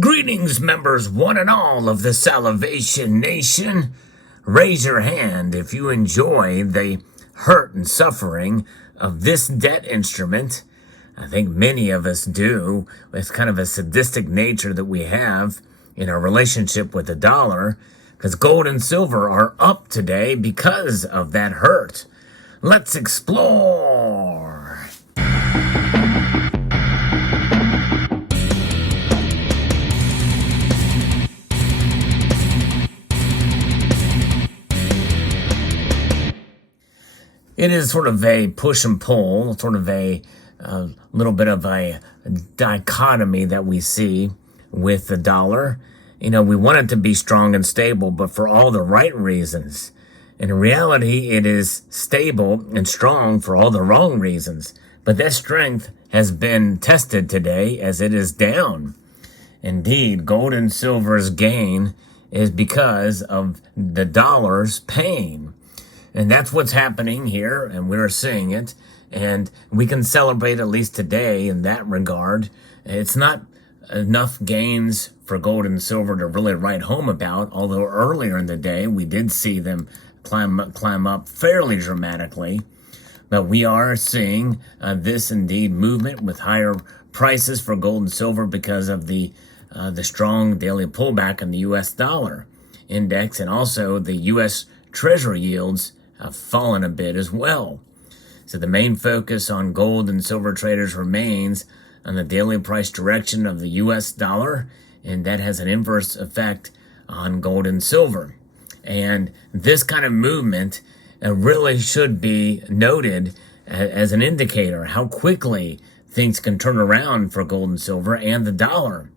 Greetings, members one and all of the Salivation Nation. Raise your hand if you enjoy the hurt and suffering of this debt instrument. I think many of us do. It's kind of a sadistic nature that we have in our relationship with the dollar, because gold and silver are up today because of that hurt. Let's explore. It is sort of a push and pull, sort of a little bit of a dichotomy that we see with the dollar. You know, we want it to be strong and stable, but for all the right reasons. And in reality, it is stable and strong for all the wrong reasons. But that strength has been tested today as it is down. Indeed, gold and silver's gain is because of the dollar's pain. And that's what's happening here, and we're seeing it. And we can celebrate at least today in that regard. It's not enough gains for gold and silver to really write home about, although earlier in the day we did see them climb up fairly dramatically. But we are seeing this indeed movement with higher prices for gold and silver because of the strong daily pullback in the U.S. dollar index, and also the U.S. Treasury yields have fallen a bit as well. So the main focus on gold and silver traders remains on the daily price direction of the U.S. dollar, and that has an inverse effect on gold and silver. And this kind of movement really should be noted as an indicator how quickly things can turn around for gold and silver and the dollar.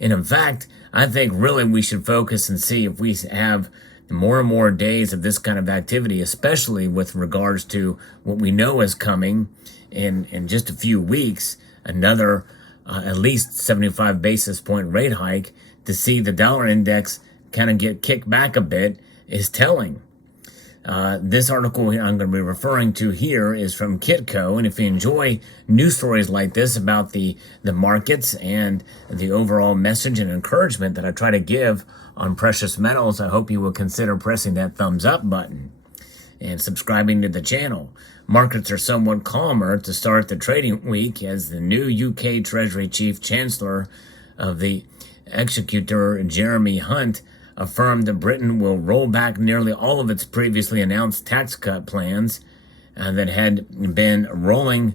And in fact, I think really we should focus and see if we have more and more days of this kind of activity, especially with regards to what we know is coming in just a few weeks, another at least 75 basis point rate hike, to see the dollar index kind of get kicked back a bit is telling. This article I'm going to be referring to here is from Kitco, and if you enjoy news stories like this about the markets and the overall message and encouragement that I try to give on precious metals, I hope you will consider pressing that thumbs up button and subscribing to the channel. Markets are somewhat calmer to start the trading week as the new UK Treasury Chief Chancellor of the Exchequer, Jeremy Hunt, affirmed that Britain will roll back nearly all of its previously announced tax cut plans that had been roiling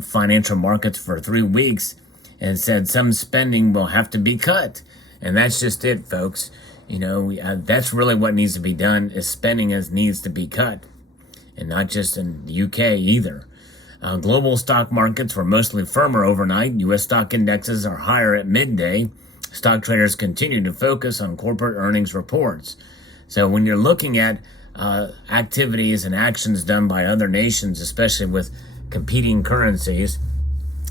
financial markets for 3 weeks, and said some spending will have to be cut. And that's just it, folks. You know, that's really what needs to be done, is spending needs to be cut. And not just in the UK either. Global stock markets were mostly firmer overnight. U.S. stock indexes are higher at midday. Stock traders continue to focus on corporate earnings reports. So when you're looking at activities and actions done by other nations, especially with competing currencies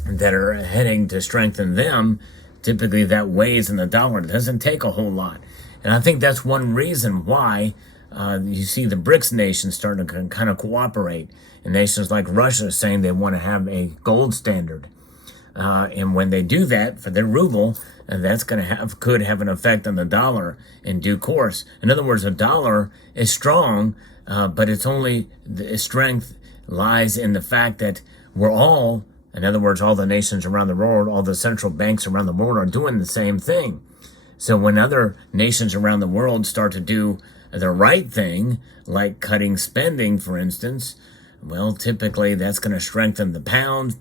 that are heading to strengthen them, typically that weighs in the dollar. It doesn't take a whole lot. And I think that's one reason why you see the BRICS nations starting to kind of cooperate. And nations like Russia saying they want to have a gold standard. And when they do that for their ruble, that's could have an effect on the dollar in due course. In other words, the dollar is strong, but its only strength lies in the fact that we're all, in other words, all the nations around the world, all the central banks around the world are doing the same thing. So when other nations around the world start to do the right thing, like cutting spending, for instance, well, typically that's going to strengthen the pound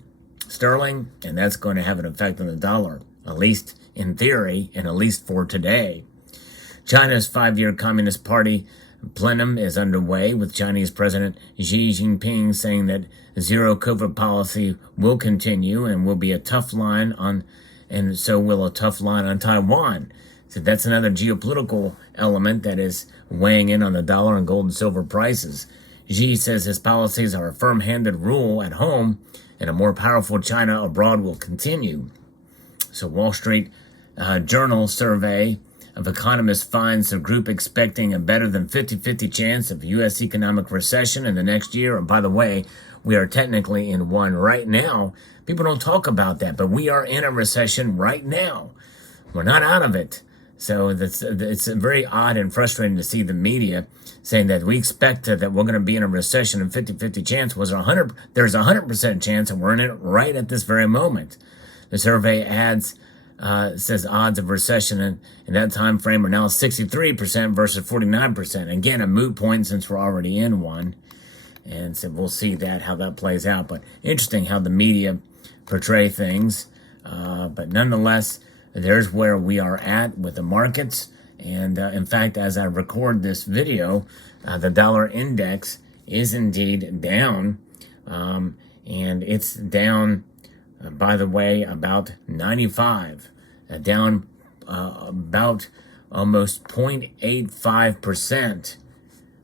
sterling, and that's going to have an effect on the dollar, at least in theory, and at least for today. China's 5-year Communist Party plenum is underway, with Chinese President Xi Jinping saying that zero COVID policy will continue and will be a tough line on, and so will a tough line on Taiwan. So that's another geopolitical element that is weighing in on the dollar and gold and silver prices. Xi says his policies are a firm-handed rule at home, and a more powerful China abroad will continue. So Wall Street Journal survey of economists finds the group expecting a better than 50-50 chance of U.S. economic recession in the next year. And by the way, we are technically in one right now. People don't talk about that, but we are in a recession right now. We're not out of it. So it's very odd and frustrating to see the media saying that we expect that we're going to be in a recession and 50-50 chance. There's a 100% chance, and we're in it right at this very moment. The survey says odds of recession in that time frame are now 63% versus 49%. Again, a moot point since we're already in one. And so we'll see how that plays out. But interesting how the media portray things. But nonetheless, there's where we are at with the markets. And in fact, as I record this video, the dollar index is indeed down. And it's down, by the way, about 95, down about almost 0.85%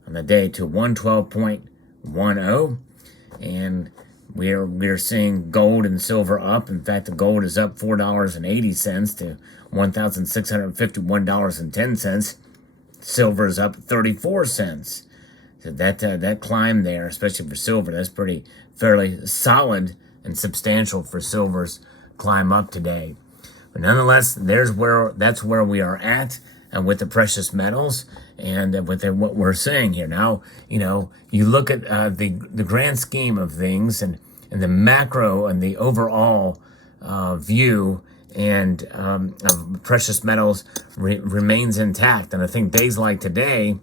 on the day to 112.10. And we're seeing gold and silver up. In fact, the gold is up $4.80 to $1,651.10. Silver is up 34 cents. So that climb there, especially for silver, that's fairly solid and substantial for silver's climb up today. But nonetheless, that's where we are at with the precious metals and with what we're saying here. Now, you look at the grand scheme of things and the macro and the overall view and of precious metals remains intact. And I think days like today,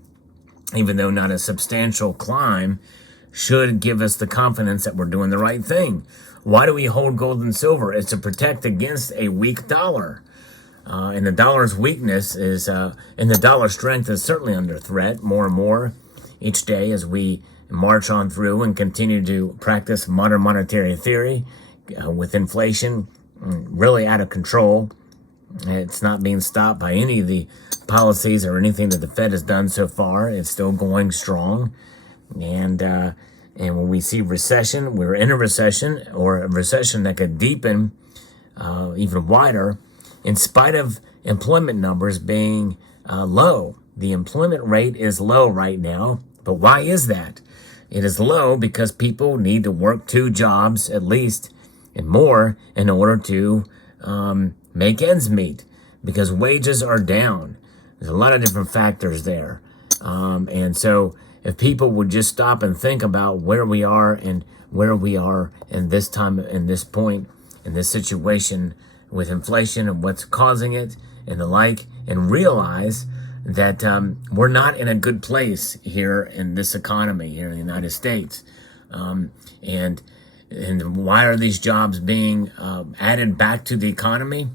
even though not a substantial climb, should give us the confidence that we're doing the right thing. Why do we hold gold and silver? It's to protect against a weak dollar. And the dollar's weakness and the dollar strength is certainly under threat more and more each day as we march on through and continue to practice modern monetary theory with inflation really out of control. It's not being stopped by any of the policies or anything that the Fed has done so far. It's still going strong. And when we see recession, we're in a recession, or a recession that could deepen even wider, in spite of employment numbers being low. The employment rate is low right now, but why is that? It is low because people need to work 2 jobs at least and more in order to make ends meet, because wages are down. There's a lot of different factors there. And so if people would just stop and think about where we are in this time, in this point, in this situation with inflation and what's causing it and the like, and realize that we're not in a good place here in this economy here in the United States. And why are these jobs being added back to the economy?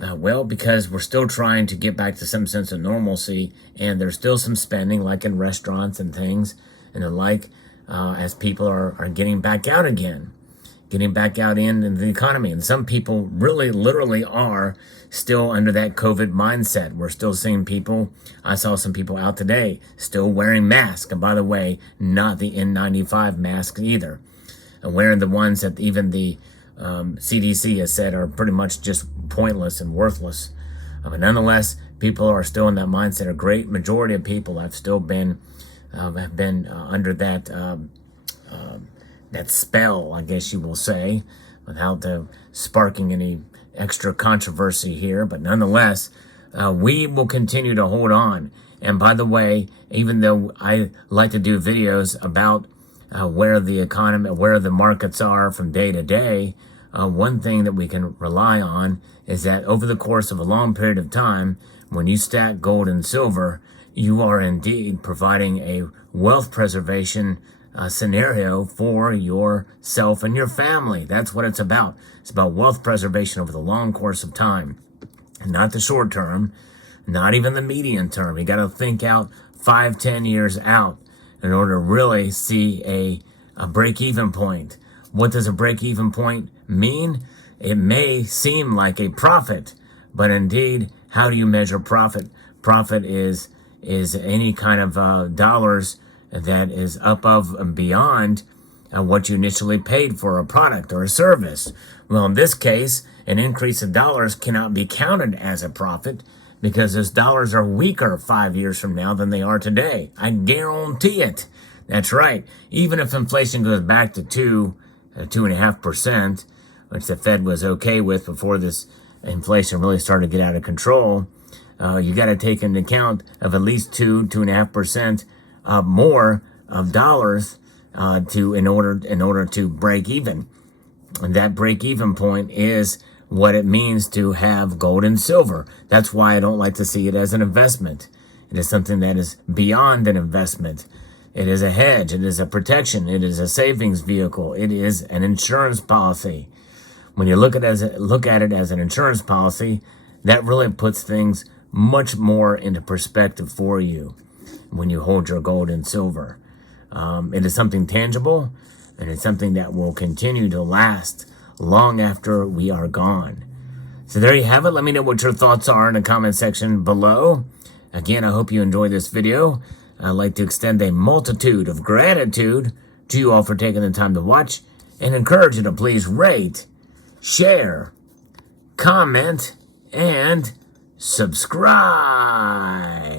Well, because we're still trying to get back to some sense of normalcy, and there's still some spending, like in restaurants and things and the like, as people are getting back out again, getting back out into the economy. And some people really literally are still under that COVID mindset. We're still seeing people, I saw some people out today still wearing masks. And by the way, not the N95 masks either. And wearing the ones that even the CDC has said are pretty much just pointless and worthless. But nonetheless, people are still in that mindset. A great majority of people have still been under that spell, I guess you will say, without sparking any extra controversy here. But nonetheless, we will continue to hold on. And by the way, even though I like to do videos about where the economy, where the markets are from day to day, one thing that we can rely on is that over the course of a long period of time, when you stack gold and silver, you are indeed providing a wealth preservation scenario for yourself and your family. That's what it's about. It's about wealth preservation over the long course of time, not the short term, not even the medium term. You got to think out 5-10 years out in order to really see a break-even point. What does a break-even point mean? It may seem like a profit, but indeed, how do you measure profit? Profit is any kind of dollars that is above and beyond what you initially paid for a product or a service. Well, in this case, an increase of dollars cannot be counted as a profit because those dollars are weaker 5 years from now than they are today. I guarantee it. That's right. Even if inflation goes back to 2.5%, which the Fed was okay with before this inflation really started to get out of control, you got to take into account of at least 2.5% more of dollars in order to break even. And that break even point is what it means to have gold and silver. That's why I don't like to see it as an investment. It is something that is beyond an investment. It is a hedge. It is a protection. It is a savings vehicle. It is an insurance policy. When you look at it as an insurance policy, that really puts things much more into perspective for you when you hold your gold and silver. It is something tangible, and it's something that will continue to last long after we are gone. So there you have it. Let me know what your thoughts are in the comment section below. Again, I hope you enjoyed this video. I'd like to extend a multitude of gratitude to you all for taking the time to watch, and encourage you to please rate, share, comment, and subscribe.